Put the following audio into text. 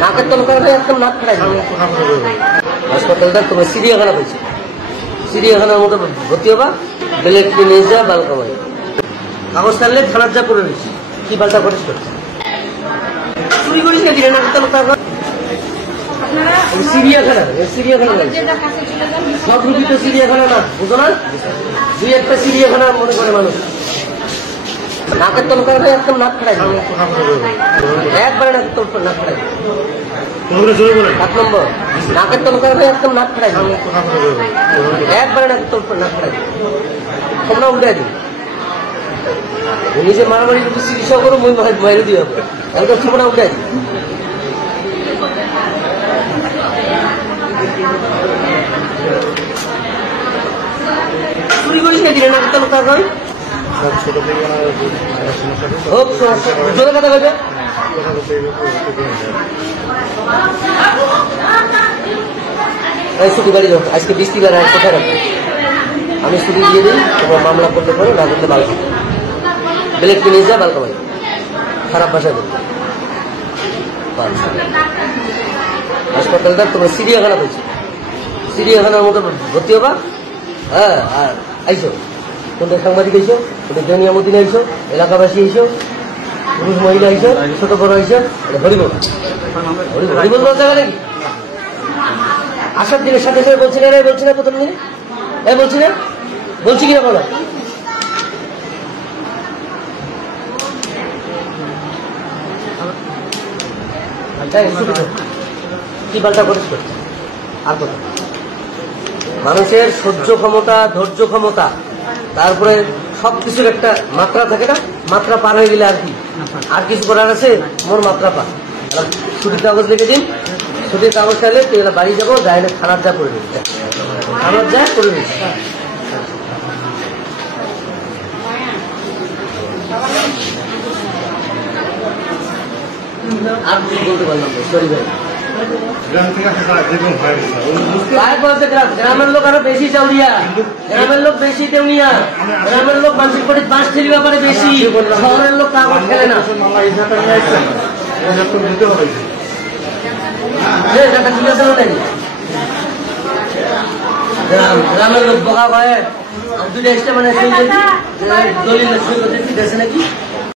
নাকের তলকার একদম নাক খারাই হাসপাতালটা তোমার চিড়িয়াখানা পেয়েছে, চিড়িয়াখানার মতো ভর্তি হবা, বেলেট নিয়ে যা বাল কামাই, কাগজ থাকলে থানার যা করে নিচ্ছি, কি পাল্টা করিস করছে চুরি করিস না দিলে নাকের তলকার চিড়িয়াখানা, চিড়িয়াখানা সব রুগী তো চিড়িয়াখানা না, বুঝো না? দুই একটা চিড়িয়াখানা মনে করে মানুষ। নাকের তলকার একদম নাক খারাই একবারে নাকের তল নাক খারাই 7 নম্বর নাকের তলকার একদম নাক খারাই একবারে নাকের তল নাক খারাই তোমরা উল্টাই দিই নিজে মারামারি যদি চিকিৎসা করো মই বাইরে দিয়ে হবে একদম তোমরা উল্টাই দিই। চুরি করিস না দিলে নাকের তলকার হয় জোরে কথা বলবে ছুটি বাড়ি যাও, আজকে বৃষ্টিবার কোথায় রাখবো আমি ছুটি দিয়ে দিই, তোমার মামলা করতে পারো, না করতে বাল খাবো, বেলেট নিয়ে যা বাল কামাই, খারাপ ভাষা করতে। হাসপাতালটা তোমার চিড়িয়াখানা পেয়েছে, চিড়িয়াখানার মতো ভর্তি হবা। হ্যাঁ আর আইসো কোনটা সাংবাদিক আইসো, কোনটা জনিয়ামুদ্দিন আইসো, এলাকাবাসী আইসো, পুরুষ মহিলা আইসো, ছোট বড় আইসো, হরিবল হরিবল জায়গা নাকি আসার দিনের সাথে সাথে বলছি না, বলছি না প্রথম দিন বলছি না, বলছি কিনা বলো কি পাল্টা করিস করছে আর কথা মানুষের সহ্য ক্ষমতা, ধৈর্য ক্ষমতা, তারপরে সবকিছুর একটা মাত্রা থাকে না, মাত্রা পার হয়ে গেলে আর কি আর কিছু করার আছে, মোর মাত্রা পা। ছুটির কাগজ লিখে দিন, ছুটির কাগজ চাইলে তুই বাড়ি যাবো, যাই না খানার যা করে দিচ্ছি, খানার যা করে দিচ্ছি। আর কিছু বলতে পারলাম না, সরি ভাই। গ্রামের লোক আরো বেশি চাউরিয়া, গ্রামের লোক বেশি দেউনিয়া, গ্রামের লোক মানসিক করে বাঁশ ঠেলি ব্যাপারে বেশি, শহরের লোক কাগজ খেলে না। গ্রামের লোক বোকা ভয়ে দুটো এক্সট্রা মানে দলিল সই করতে নাকি